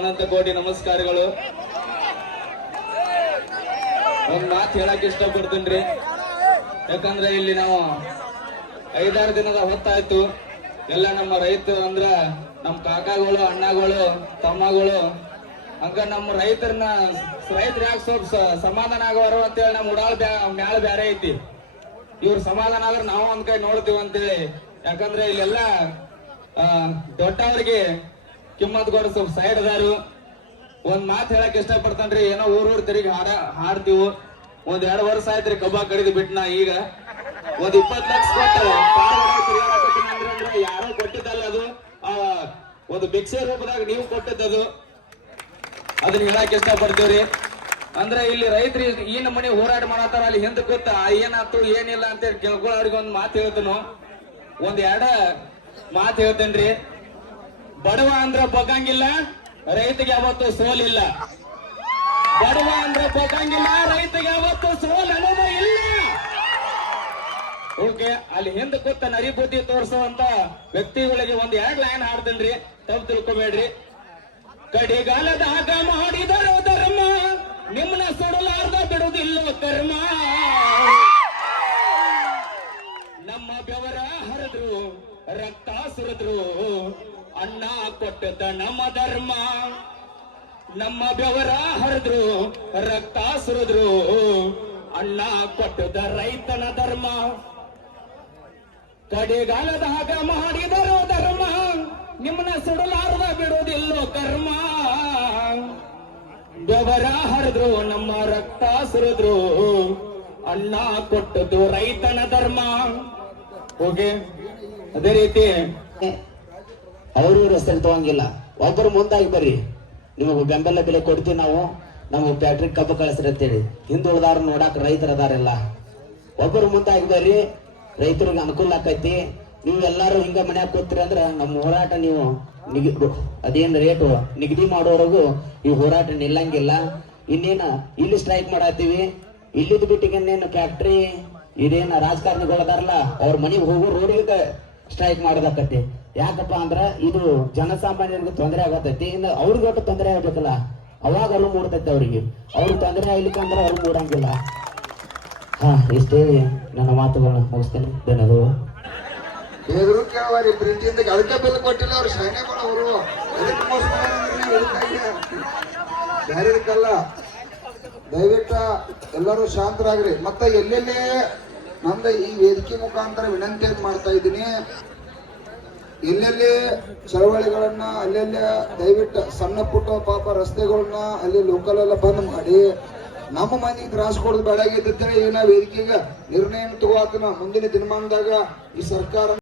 ಅನಂತ ಕೋಟಿ ನಮಸ್ಕಾರಗಳು. ಒಂದ್ ಮಾತು ಹೇಳಕ್ ಇಷ್ಟಪಡ್ತೀನಿ ಯಾಕಂದ್ರೆ ಇಲ್ಲಿ ನಾವು ಐದಾರು ದಿನದ ಹೊತ್ತಾಯ್ತು. ಎಲ್ಲ ನಮ್ಮ ರೈತ ಅಂದ್ರ ನಮ್ಮ ಕಾಕಾಗಳು, ಅಣ್ಣಗಳು, ತಮ್ಮಗಳು, ಹಂಗ ನಮ್ಮ ರೈತರನ್ನ ರೈತರ ಯಾಕೆ ಸ್ವಲ್ಪ ಸಮಾಧಾನ ಆಗೋರು ಅಂತೇಳಿ ನಮ್ಮ ಉಡಾಳ್ ಮ್ಯಾಲ ಬ್ಯಾರೆ ಐತಿ. ಇವ್ರ ಸಮಾಧಾನ ಆದ್ರೆ ನಾವು ಒಂದ್ ಕೈ ನೋಡ್ತೀವಿ ಅಂತೇಳಿ ಯಾಕಂದ್ರೆ ಇಲ್ಲೆಲ್ಲ ದೊಡ್ಡವ್ರಿಗೆ ಕಿಮ್ಮತ್ ಗೌಡ ಸ್ವಲ್ಪ ಸೈಡ್ ಅದಾರು. ಒಂದ್ ಮಾತ್ ಹೇಳಕ್ ಇಷ್ಟಪಡ್ತಾನ್ರಿ. ಏನೋ ಊರೂರ್ ತಿರುಗಿ ಹಾಡ ಹಾಡ್ತೀವಿ. ಒಂದ್ ಎರಡು ವರ್ಷ ಆಯ್ತ್ರಿ ಕಬ್ಬ ಕಡಿದು ನಾ ಈಗ. ಒಂದ್ ಇಪ್ಪತ್ ಲಕ್ಷ ಕೊಟ್ಟು ಯಾರೋ ಕೊಟ್ಟಿದ್ದಲ್ಲ ಅದು. ಆ, ಒಂದು ಭಿಕ್ಷೆ ರೂಪದಾಗ ನೀವು ಕೊಟ್ಟಿದ್ದದು. ಅದನ್ನ ಹೇಳಕ್ ಇಷ್ಟಪಡ್ತೀವ್ರಿ. ಅಂದ್ರೆ ಇಲ್ಲಿ ರೈತರು ಈ ನಮ್ಮನೆ ಹೋರಾಟ ಮಾಡತ್ತಾರ ಅಲ್ಲಿ ಹಿಂದ ಕೂತ ಏನಾಯ್ತು ಏನಿಲ್ಲ ಅಂತ ಕೇಳ್ಕೊಳ್ಳೋರಿಗೆ ಒಂದ್ ಮಾತು ಹೇಳ್ತನು. ಒಂದ್ ಎರಡ ಮಾತು ಹೇಳ್ತೇನ್ರಿ. ಬಡವ ಅಂದ್ರೆ ಬಗ್ಗಂಗಿಲ್ಲ, ರೈತಗೆ ಯಾವತ್ತು ಸೋಲಿಲ್ಲ. ಬಡವ ಅಂದ್ರ ಬಗ್ಗಂಗಿಲ್ಲ, ರೈತಗೆ ಯಾವತ್ತು ಸೋಲ್ ಅನ್ನೋದೇ ಇಲ್ಲ. ಓಕೆ, ಅಲ್ಲಿ ಹಿಂದ ಕೂತ ನರಿ ಬುದ್ಧಿ ತೋರಿಸುವಂತ ವ್ಯಕ್ತಿಗಳಿಗೆ ಒಂದ್ ಎರಡ್ ಲೈನ್ ಹಾಡ್ತೇನ್ರಿ ತಪ್ಪು ತಿಳ್ಕೊಬೇಡ್ರಿ. ಕಡಿಗಾಲದಾಗ ಮಾಡಿದರೋ ಧರ್ಮ ನಿಮ್ಮನ್ನ ಸುಡಲಾರ್ದ ಬಿಡುವುದಿಲ್ಲ ಕರ್ಮ. ನಮ್ಮ ಬೆವರ ಹರಿದ್ರು. ರಕ್ತ ಸುರಿದ್ರು ಅಣ್ಣ ಕೊಟ್ಟದ ನಮ್ಮ ಧರ್ಮ. ನಮ್ಮ ಬೆವರ ಹರಿದ್ರು ರಕ್ತ ಸುರಿದ್ರು ಅಣ್ಣ ಕೊಟ್ಟದ ರೈತನ ಧರ್ಮ. ಕಡೆಗಾಲದಾಗ ಮಾಡಿದರು ಧರ್ಮ. ನಿಮ್ಮನ್ನ ಸುಡಲಾರ್ದ ಬಿಡುವುದಿಲ್ಲೋ ಕರ್ಮ. ಬೆವರ ಹರಿದ್ರು, ನಮ್ಮ ರಕ್ತ ಸುರಿದ್ರು ಅಣ್ಣ ಕೊಟ್ಟದ್ದು ರೈತನ ಧರ್ಮ. ಓಕೆ ಅದೇ ರೀತಿ ಅವರು ರಸ್ತೆಗೆ ತಗೊಂಗಿಲ್ಲ. ಒಬ್ಬರು ಮುಂದಾಗಿ ಬರ್ರಿ. ನಿಮಗೆ ಬೆಂಬಲ ಬೆಲೆ ಕೊಡ್ತೀವಿ ನಾವು. ನಮಗೆ ಬ್ಯಾಟ್ರಿ ಕಬ್ಬು ಕಳಿಸ್ರಿ ಅಂತೇಳಿ. ಹಿಂದುಳಿದಾರ ನೋಡಾಕ ರೈತರ ಅದಾರೆಲ್ಲ. ಒಬ್ಬರು ಮುಂದಾಗಿ ಬರ್ರಿ. ರೈತರಿಗೆ ಅನುಕೂಲ ಆಕೈತಿ. ನೀವು ಎಲ್ಲರೂ ಹಿಂಗ ಮನ್ಯಾಗ ಕೂತ್ರಿ ಅಂದ್ರೆ ನಮ್ಮ ಹೋರಾಟ ನೀವು ನಿಗಿ ಅದೇನ್ ರೇಟು? ನಿಗದಿ ಮಾಡೋವರೆಗೂ ಈ ಹೋರಾಟ ನಿಲ್ಲಂಗಿಲ್ಲ. ಇನ್ನೇನ, ಇಲ್ಲಿ ಸ್ಟ್ರೈಕ್ ಮಾಡತ್ತೀವಿ. ಇಲ್ಲಿದ್ ಬಿಟ್ಟಿಗೆ ಫ್ಯಾಕ್ಟ್ರಿ ಇದೇನ ರಾಜಕಾರಣಿಗಳು ಅದಾರಲ್ಲ ಅವ್ರ ಮನೆಗೆ ಹೋಗೋ, ರೋಡಿಗೆ ಸ್ಟ್ರೈಕ್ ಮಾಡೋದಾಕತಿ ಯಾಕಪ್ಪ ಅಂದ್ರ ಇದು ಜನಸಾಮಾನ್ಯರಿಗೆ ತೊಂದರೆ ಆಗತೈತಿ ಇನ್ನು ಅವ್ರಿಗೆ ಒಟ್ಟು ತೊಂದರೆ ಆಗ್ಬೇಕಲ್ಲ. ಅವಾಗ ಅರು ಮೂಡ್ತೈತೆ ಅವ್ರಿಗೆ. ಅವ್ರಿಗೆ ತೊಂದರೆ ಆಗ್ಲಿಕ್ಕಂದ್ರ ಅವ್ರು ಮೂಡಂಗಿಲ್ಲ. ಹಾ, ಇಷ್ಟೇ ನನ್ನ ಮಾತುಗಳನ್ನ ಮುಗಿಸ್ತೇನೆ. ಧನ್ಯವಾದಗಳು. ಎದುರು ಕೇಳುವಾರಿ ಪ್ರೀತಿಯಿಂದ ಅದಕ್ಕೆ ಬಿಲ್ ಕೊಟ್ಟಿಲ್ಲ, ಅವ್ರು ಸೈನ್ಯಗಳು ಅವರು ಅದಕ್ಕೆ ದಯವಿಟ್ಟು ಎಲ್ಲರೂ ಶಾಂತರಾಗ್ರಿ. ಮತ್ತೆ ಎಲ್ಲೆಲ್ಲಿ ನಮ್ದು ಈ ವೇದಿಕೆ ಮುಖಾಂತರ ವಿನಂತಿಯನ್ನು ಮಾಡ್ತಾ ಇದ್ದೀನಿ, ಎಲ್ಲೆಲ್ಲಿ ಚಳವಳಿಗಳನ್ನ, ಅಲ್ಲೆಲ್ಲಿ ದಯವಿಟ್ಟು ಸಣ್ಣ ಪುಟ್ಟ ಪಾಪ ರಸ್ತೆಗಳನ್ನ ಅಲ್ಲಿ ಲೋಕಲ್ ಎಲ್ಲ ಬಂದ್ ಮಾಡಿ, ನಮ್ಮ ಮನೆಗೆ ತ್ರಾಸ ಕೊಡೋದು ಬೇಡಾಗಿದ್ದ ಏನ ವೇದಿಕೆಗೆ ನಿರ್ಣಯ ತಗೋತನ ಮುಂದಿನ ದಿನಮಾನದಾಗ ಈ ಸರ್ಕಾರ